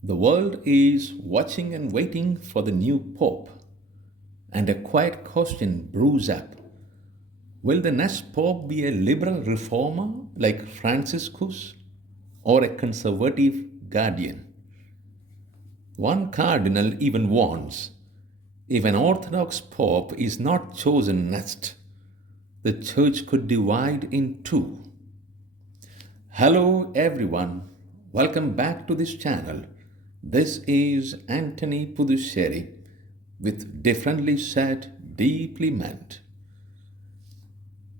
The world is watching and waiting for the new Pope, and a quiet question brews up. Will the next Pope be a liberal reformer like Franciscus or a conservative guardian? One cardinal even warns if an Orthodox Pope is not chosen next, the Church could divide in two. Hello everyone, welcome back to this channel. This is Anthony Puducherry with Differently Said, Deeply Meant.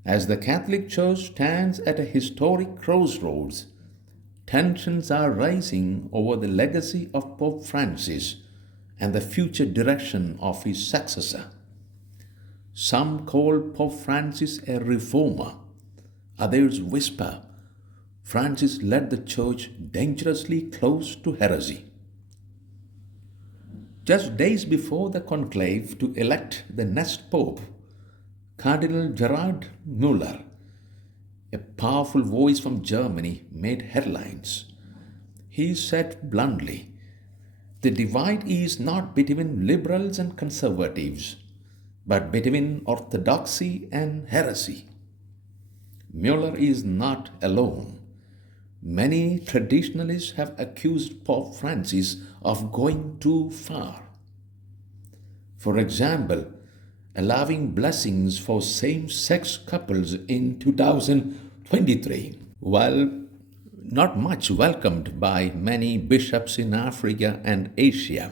As the Catholic Church stands at a historic crossroads, tensions are rising over the legacy of Pope Francis and the future direction of his successor. Some call Pope Francis a reformer, others whisper Francis led the Church dangerously close to heresy. Just days before the conclave to elect the next Pope, Cardinal Gerhard Müller, a powerful voice from Germany, made headlines. He said bluntly, the divide is not between liberals and conservatives, but between orthodoxy and heresy. Müller is not alone. Many traditionalists have accused Pope Francis of going too far. For example, allowing blessings for same sex couples in 2023, while not much welcomed by many bishops in Africa and Asia.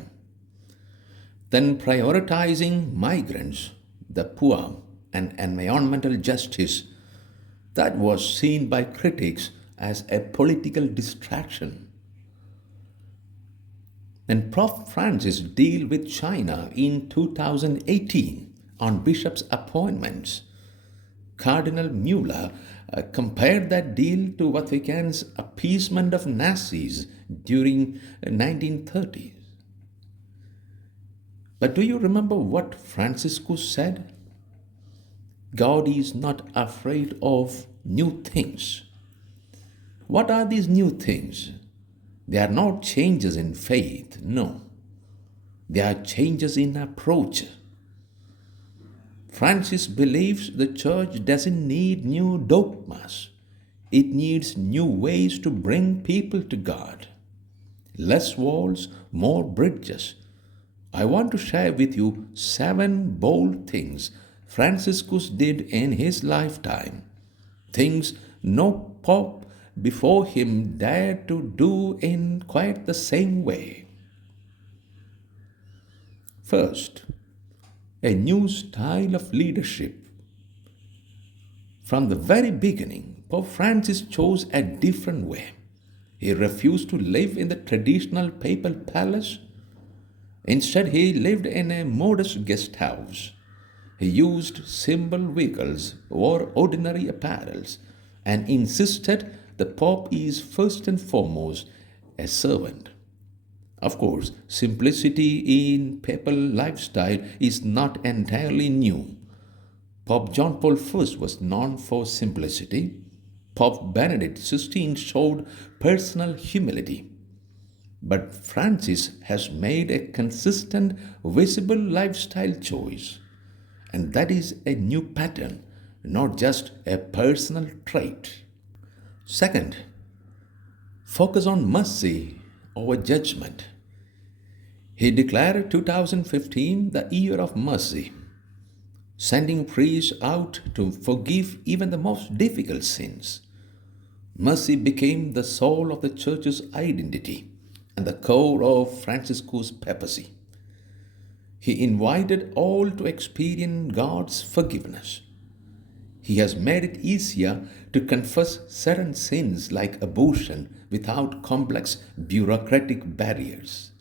Then prioritizing migrants, the poor, and environmental justice that was seen by critics as a political distraction. Then Pope Francis deal with China in 2018 on bishops' appointments. Cardinal Müller compared that deal to Vatican's appeasement of Nazis during 1930s. But do you remember what Franciscus said? God is not afraid of new things. What are these new things? They are not changes in faith, no. They are changes in approach. Francis believes the church doesn't need new dogmas. It needs new ways to bring people to God. Less walls, more bridges. I want to share with you 7 bold things Franciscus did in his lifetime. Things no pope before him dared to do in quite the same way. First, a new style of leadership. From the very beginning, Pope Francis chose a different way. He refused to live in the traditional papal palace. Instead, he lived in a modest guest house. He used simple vehicles, wore ordinary apparels, and insisted the Pope is first and foremost a servant. Of course, simplicity in papal lifestyle is not entirely new. Pope John Paul I was known for simplicity. Pope Benedict XVI showed personal humility. But Francis has made a consistent, visible lifestyle choice. And that is a new pattern, not just a personal trait. Second, focus on mercy over judgment. He declared 2015 the year of mercy, sending priests out to forgive even the most difficult sins. Mercy became the soul of the Church's identity and the core of Franciscus' papacy. He invited all to experience God's forgiveness. He has made it easier to confess certain sins like abortion without complex bureaucratic barriers.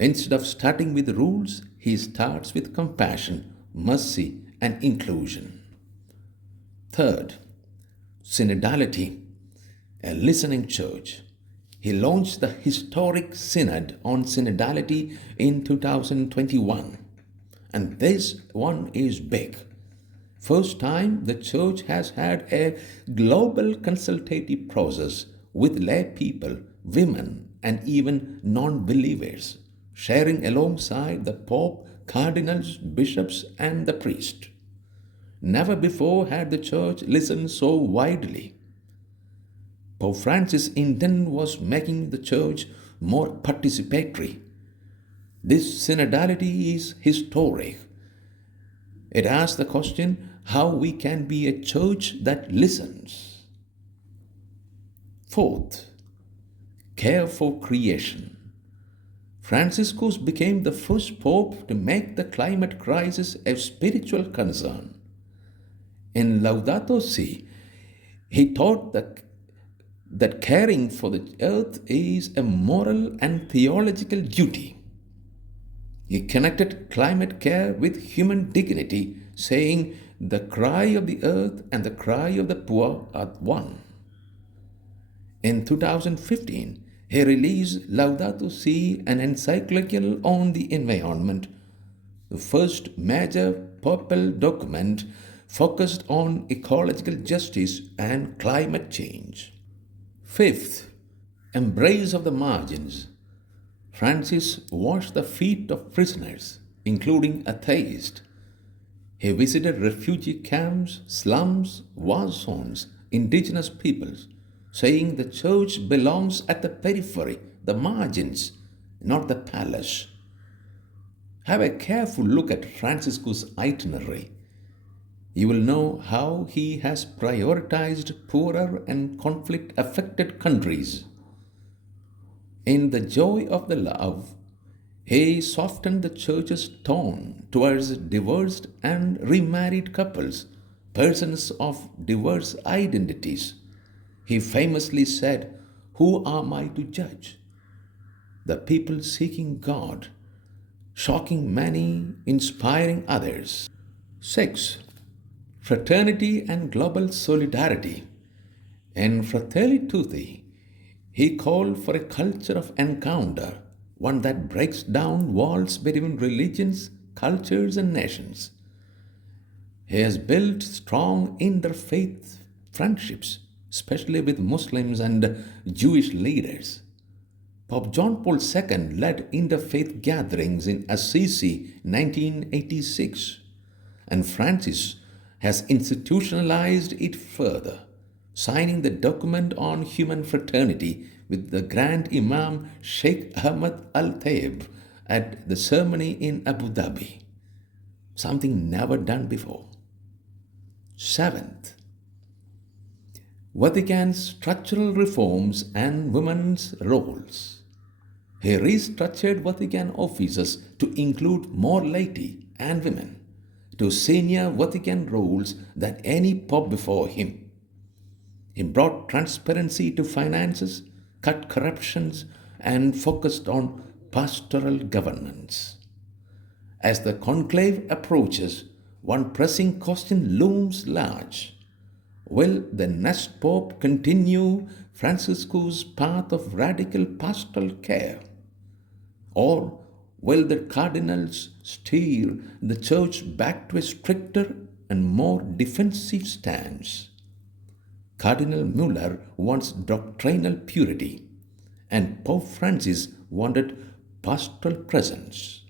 Instead of starting with rules, he starts with compassion, mercy, and inclusion. Third, synodality, a listening church. He launched the historic Synod on Synodality in 2021. And this one is big. First time the church has had a global consultative process with lay people, women, and even non believers, sharing alongside the Pope, cardinals, bishops, and the priest. Never before had the Church listened so widely. Pope Francis' intent was making the Church more participatory. This synodality is historic. It asks the question how we can be a church that listens. Fourth, care for creation. Franciscus became the first pope to make the climate crisis a spiritual concern. In Laudato Si, he taught that caring for the earth is a moral and theological duty. He connected climate care with human dignity, saying, "The cry of the earth and the cry of the poor are one." In 2015, he released Laudato Si, an encyclical on the environment, the first major papal document focused on ecological justice and climate change. Fifth, embrace of the margins. Francis washed the feet of prisoners, including atheists. He visited refugee camps, slums, war zones, indigenous peoples, saying the church belongs at the periphery, the margins, not the palace. Have a careful look at Franciscus' itinerary. You will know how he has prioritized poorer and conflict affected countries. In the joy of the love, he softened the church's tone towards divorced and remarried couples, persons of diverse identities. He famously said, "Who am I to judge?" The people seeking God, shocking many, inspiring others. 6. Fraternity and global solidarity. In Fratelli Tutti, he called for a culture of encounter, one that breaks down walls between religions, cultures, and nations. He has built strong interfaith friendships, especially with Muslims and Jewish leaders. Pope John Paul II led interfaith gatherings in Assisi 1986, and Francis has institutionalized it further, signing the document on human fraternity with the Grand Imam Sheikh Ahmad Al Tayeb at the ceremony in Abu Dhabi. Something never done before. Seventh, Vatican's structural reforms and women's roles. He restructured Vatican offices to include more laity and women, to senior Vatican roles than any pope before him. He brought transparency to finances, cut corruptions, and focused on pastoral governance. As the conclave approaches, one pressing question looms large. Will the next pope continue Franciscus' path of radical pastoral care? Or will the cardinals steer the church back to a stricter and more defensive stance? Cardinal Muller wants doctrinal purity, and Pope Francis wanted pastoral presence.